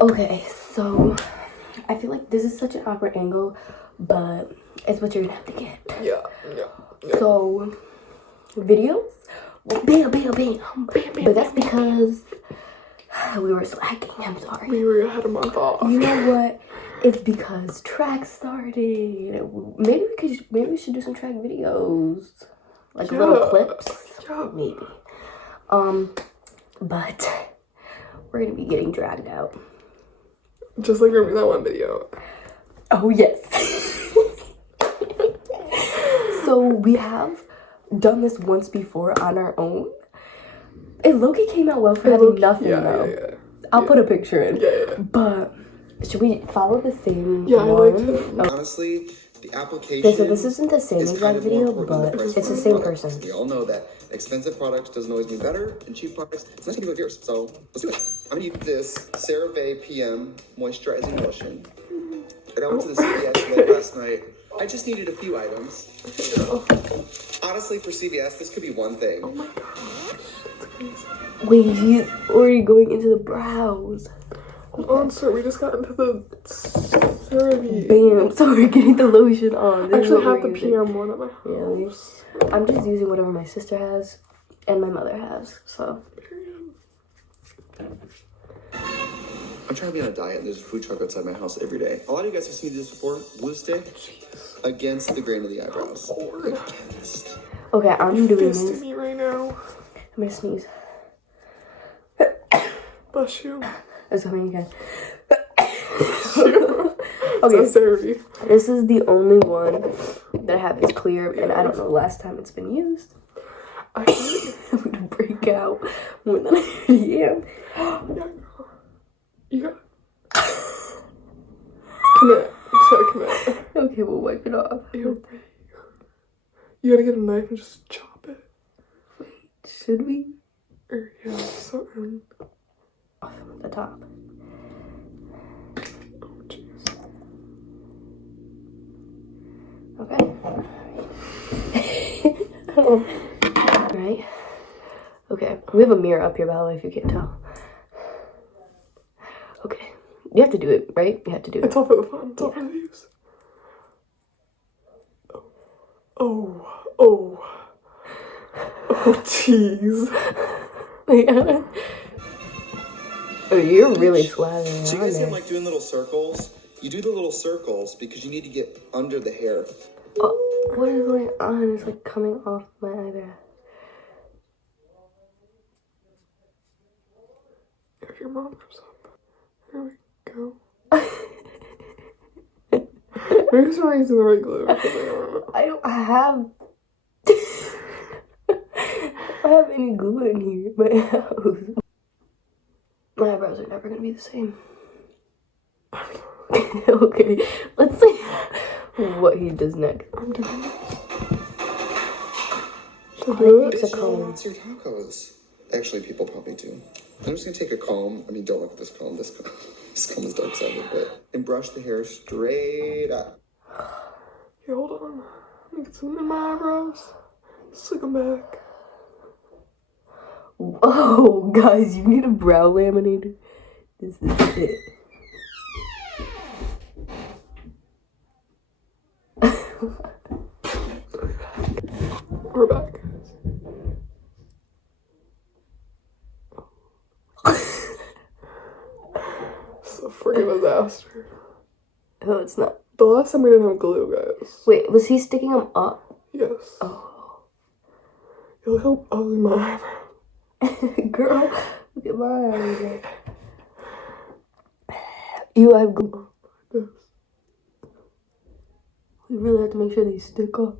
Okay, so I feel like this is such an awkward angle, but it's what you're gonna have to get. Yeah. So, videos, bam, bam, bam. But that's because we were slacking. I'm sorry. We were had a month off. You know what? It's because track started. Maybe we should do some track videos, like little clips. Yeah. Maybe. But we're gonna be getting dragged out. Just like remember that one video. Oh yes. So we have done this once before on our own. It low-key came out well for having nothing though. Yeah. I'll put a picture in. Yeah. But should we follow the same one? I like to. Okay. Honestly, the application. Okay, so this isn't the same exact video, but it's the same person. We all know that expensive products doesn't always mean better, and cheap products, it's nice to do with yours. So let's do it. I'm gonna use this CeraVe PM moisturizing lotion. And I went to the CVS late last night. I just needed a few items. Honestly, for CVS, this could be one thing. Oh my gosh. Wait, he's already going into the brows. Hold on, sir. We just got into the CeraVe. Bam. So we're getting the lotion on. I actually have the PM one at my house. Yeah, I'm just using whatever my sister has and my mother has. So. I'm trying to be on a diet, and there's a food truck outside my house every day. A lot of you guys have seen this before. Blue stick against the grain of the eyebrows. Against. Okay, I'm doing this. Me right now. I'm gonna sneeze. Bless you. It's coming again. Okay, CeraVe. This is the only one that I have is clear, and I don't know last time it's been used. I'm gonna break out more than I already am. You got commit. So commit. Okay, we'll wipe it off. You gotta get a knife and just chop it. Wait, should we? Or yeah, something. The top. Oh jeez. Okay. Right. Okay. We have a mirror up here, by the way, if you can't tell. Okay. You have to do it, right? You have to do it. It's all for the fun. It's all for the views. Oh, jeez. Oh, you're really slathering. So you guys didn't like doing little circles? You do the little circles because you need to get under the hair. Oh, what is going on? It's like coming off my eyebrow. If your mom comes up, here we go. Maybe it's not using the right glue or something. I don't have. I don't have any glue in here in my house. My eyebrows are never gonna be the same. Okay, let's see what he does next. I'm doing it. It's a comb. It's your tacos. Actually, people probably do. I'm just gonna take a comb. I mean, don't look at this comb. This comb is dark-sided, but and brush the hair straight up. Here, hold on. Let me get some in my eyebrows. Slick them back. Oh, guys, you need a brow laminator. This is it. We're back. It's a freaking disaster. Oh, it's not. The last time we didn't have glue, guys. Wait, was he sticking them up? Yes. Oh. You look how ugly my eyebrow. Girl, look at my eyes. You have glue. Yes. We really have to make sure they stick up.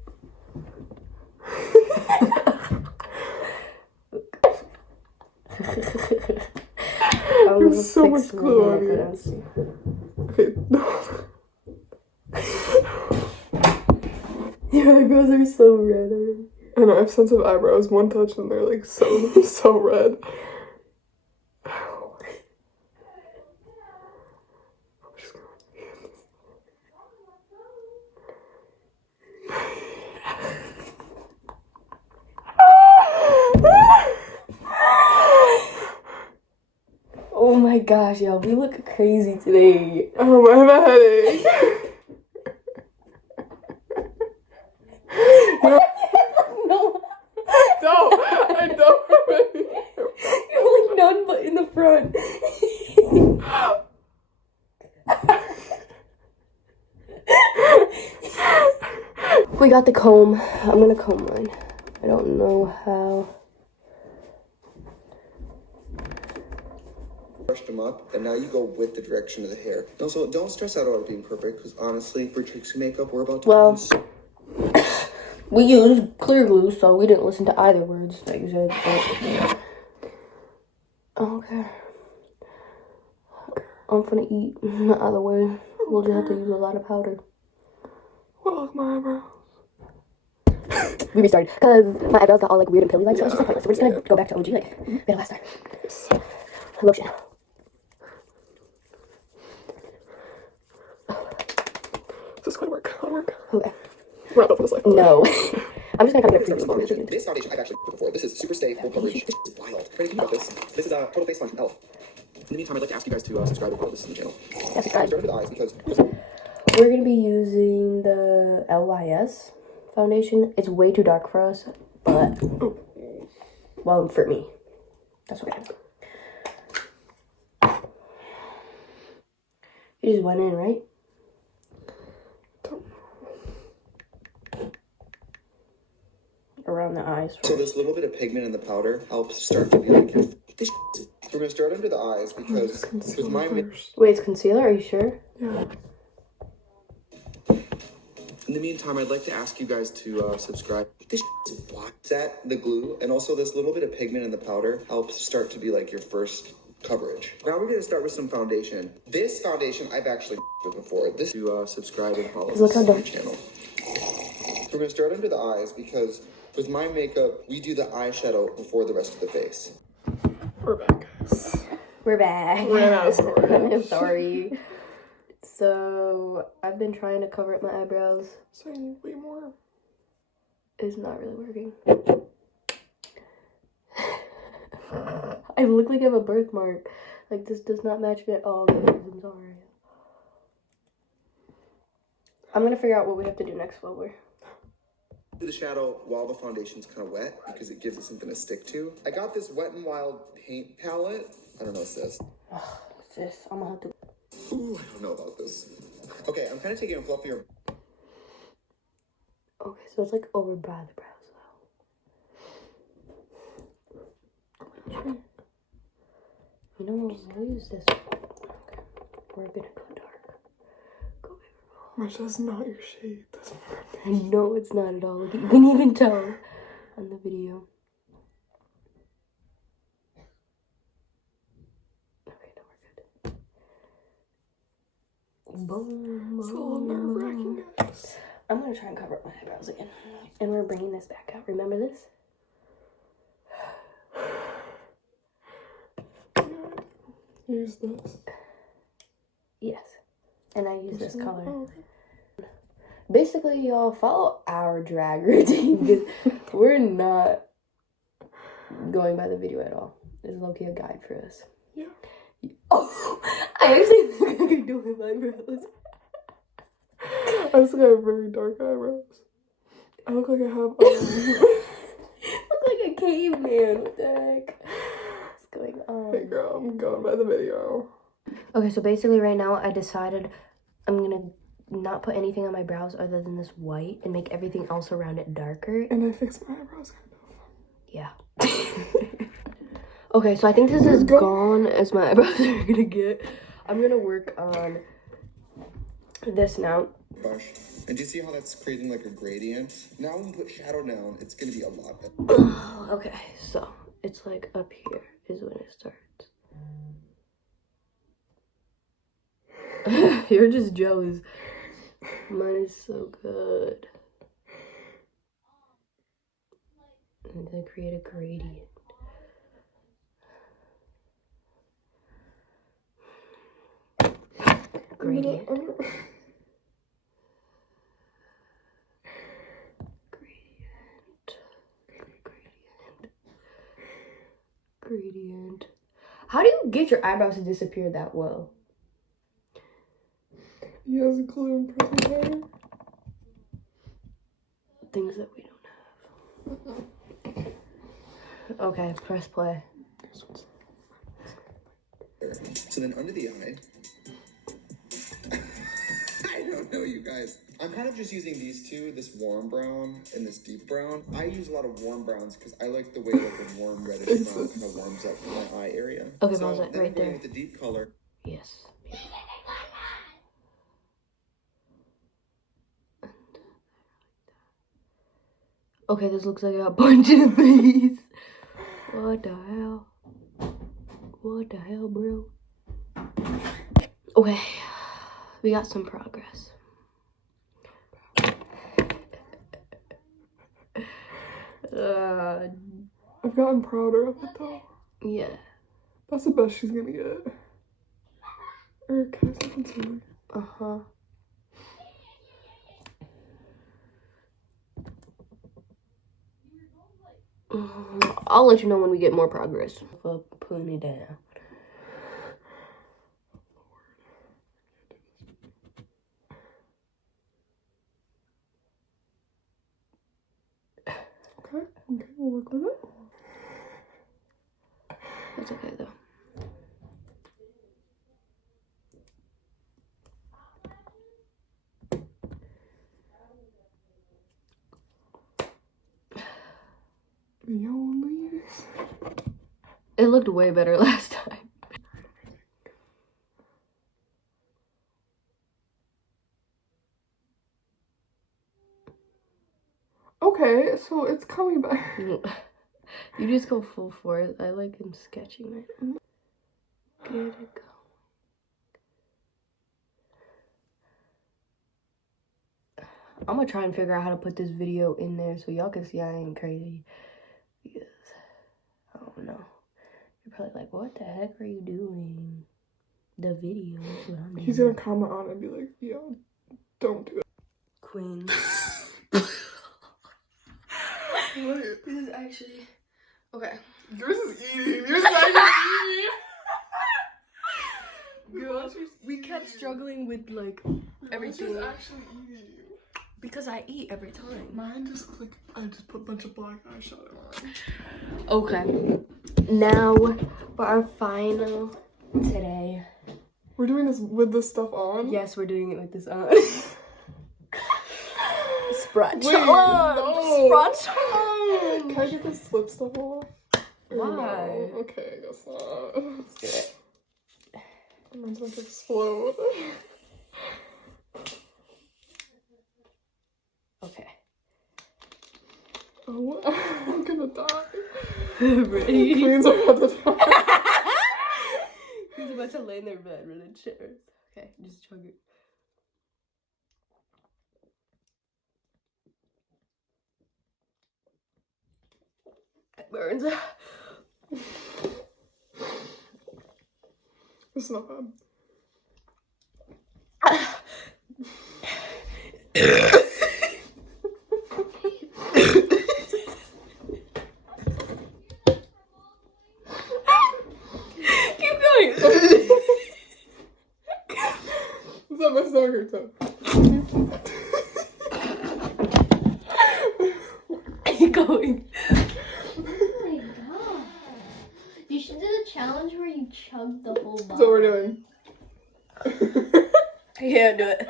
There's so much glue on you. Okay, no. Your eyebrows are so red already. I know, I have sensitive eyebrows. One touch and they're like so red. Oh my gosh, y'all, we look crazy today. Oh, I have a headache. No, No, I don't have any. you're like none but in the front. We got the comb. I'm gonna comb mine. I don't know how. Brushed them up, and now you go with the direction of the hair. Also, don't stress out about being perfect, because honestly, for Trixie makeup, we're about to use. We used clear glue, so we didn't listen to either words that you said. Okay. I'm gonna eat the other way. We'll just have to use a lot of powder. Well, look, my eyebrows. We restarted because my eyebrows got all like weird and pilly like, so it's just like pointless. So we're just gonna go back to OG like we had last time. Lotion. Is this gonna work? That'll work. Okay. We're not built for this life. No. I'm just gonna cover it up. This foundation I've actually put before. This is super stay full coverage. It's wild. Ready to about this? This is a total face sponge from Elf. In the meantime, I'd like to ask you guys to subscribe and follow this in the channel. Yeah, subscribe. Start with the eyes because We're gonna be using the LYS foundation. It's way too dark for us, but well, for me, that's what I do. You just went in, right? Around the eyes. So this little bit of pigment in the powder helps start to be like your. This we're gonna start under the eyes because with my. Wait, it's concealer? Are you sure? Yeah. In the meantime, I'd like to ask you guys to subscribe. This is black. Set the glue, and also this little bit of pigment in the powder helps start to be like your first coverage. Now we're gonna start with some foundation. This foundation I've actually with before. This to subscribe and follow Look how this dark. channel. So we're gonna start under the eyes because with my makeup, we do the eyeshadow before the rest of the face. We're back, guys. We're back. Ran out of storage. I'm sorry. So, I've been trying to cover up my eyebrows. So you need way more. It's not really working. I look like I have a birthmark. Like, this does not match me at all, guys. I'm sorry. I'm gonna figure out what we have to do next while we're... Do the shadow while the foundation's kind of wet because it gives it something to stick to. I got this Wet n Wild paint palette. I don't know what's this. What's this? I'm gonna have to... Ooh, I don't know about this. Okay, I'm kind of taking a fluffier. Okay, so it's like over by the brows, though. You know what? We'll use this. Okay. We're gonna go dark. Go bigger. Which is not your shade. That's No, it's not at all. You can even tell on the video. Okay, now we're good. Boom, It's a little nerve-wracking, guys. I'm gonna try and cover up my eyebrows again. And we're bringing this back out. Remember this? Use this. Yes. And I use this color. Oh, Basically, y'all follow our drag routine because we're not going by the video at all. It's low-key a guide for us. yeah. Oh, I actually think I can do my eyebrows. I just got very dark eyebrows. I look like I have Look like a caveman. What the heck? What's going on? Hey girl, I'm going by the video. Okay, so basically right now I decided I'm gonna not put anything on my brows other than this white and make everything else around it darker. And I fixed my eyebrows kind of. Yeah. Okay, so I think this is gone as my eyebrows are gonna get. I'm gonna work on this now. Brush. And do you see how that's creating like a gradient? Now when we put shadow down, it's gonna be a lot better. Okay, so it's like up here is when it starts. You're just jealous. Mine is so good. And then create a gradient. Gradient. Gradient. How do you get your eyebrows to disappear that well? He has a glue and pressing hair. Things that we don't have. Okay, press play. So then under the eye, I don't know, you guys. I'm kind of just using these two, this warm brown and this deep brown. I use a lot of warm browns because I like the way like a warm reddish brown kind of warms up my eye area. Okay, so pause it then right I'm going there. with the deep color. Yes. Okay, this looks like a bunch of these. What the hell? What the hell, bro? Okay, we got some progress. I've gotten prouder of it though. Yeah. That's the best she's gonna get. Or can I say concealer? Uh-huh. I'll let you know when we get more progress. Putting it down. Okay, we'll work with it. That's okay though. The only. It looked way better last time. Okay, so it's coming back. You just go full force. I like him sketching right now. Get it going. I'm gonna try and figure out how to put this video in there so y'all can see I ain't crazy. Because, I don't know. You're probably like, what the heck are you doing? The video is what I'm doing. He's gonna comment on it and be like, yo, don't do it. Queen. What? This is actually... Okay. Yours is eating. Yours is actually eating. Girl, we kept struggling with, like, everything. Yours is actually eating. Because I eat every time. Mine just like, I just put a bunch of black eyeshadow on. Okay. Now, for our final today. We're doing this with this stuff on? Yes, we're doing it with this on. Sprite Wait, challenge! no. Sprite challenge! Can I get this slip stuff off? Or Why? no? Okay, I guess not. Let's do it. Mine's about to explode. Okay. Oh, I'm gonna die. Ready? Queens are about to die. He's about to lay in their bed really chair. Okay, just chug it. It burns. It's not bad. Keep going. Is that my stomach hurts up? Keep going. Oh my god. You should do the challenge where you chug the whole bottle. That's what we're doing. I can't do it.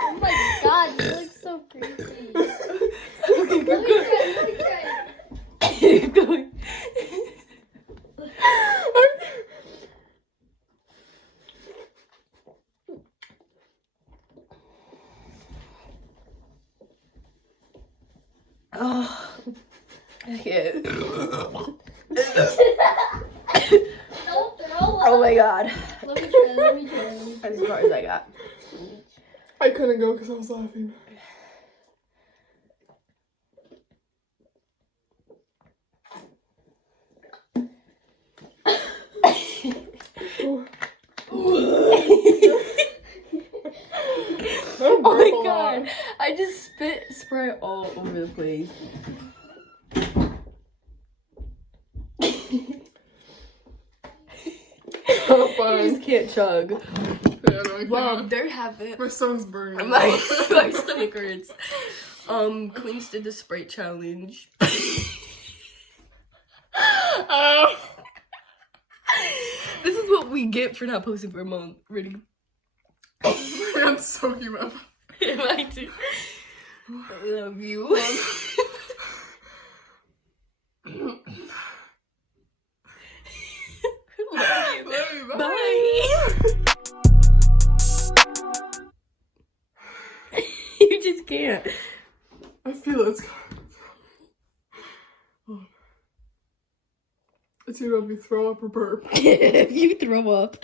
Oh my god, you look so creepy. Okay, Let me try. keep going. Oh, I can't. Don't throw up. Oh my god. Let me try. That's as far as I got. I couldn't go because I was laughing. Oh my god. I just spit Sprite all over the place. Oh, You fine. just can't chug. Yeah, no, I Well, can't. there have it. My stomach's burning. My stomach hurts. Queens did the Sprite challenge. This is what we get for not posting for a month. Really. I'm soaking up. I do. I love you. Love you. Love you, bye. Bye. You just can't. I feel it's it's either me throw up or burp. If you throw up.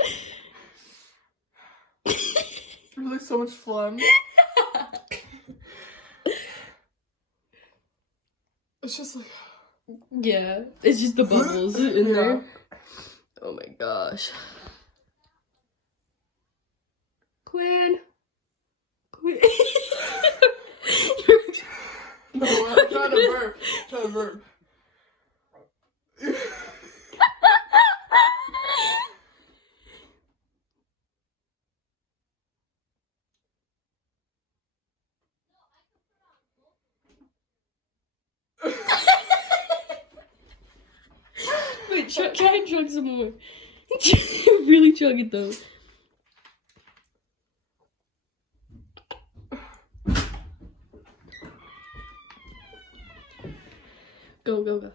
There's like so much phlegm. It's just like Yeah, it's just the bubbles in there. Oh my gosh. Quinn. no, I'm trying to burp. Trying to burp. Wait, try and chug some more. Really chug it though. Go, go, go.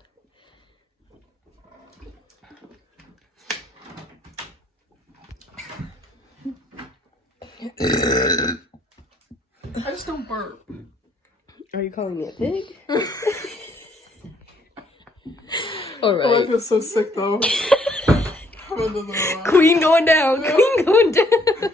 I just don't burp. Are you calling me a pig? All Oh, I right. feel so sick though. I'm under the Queen going down. Queen going down.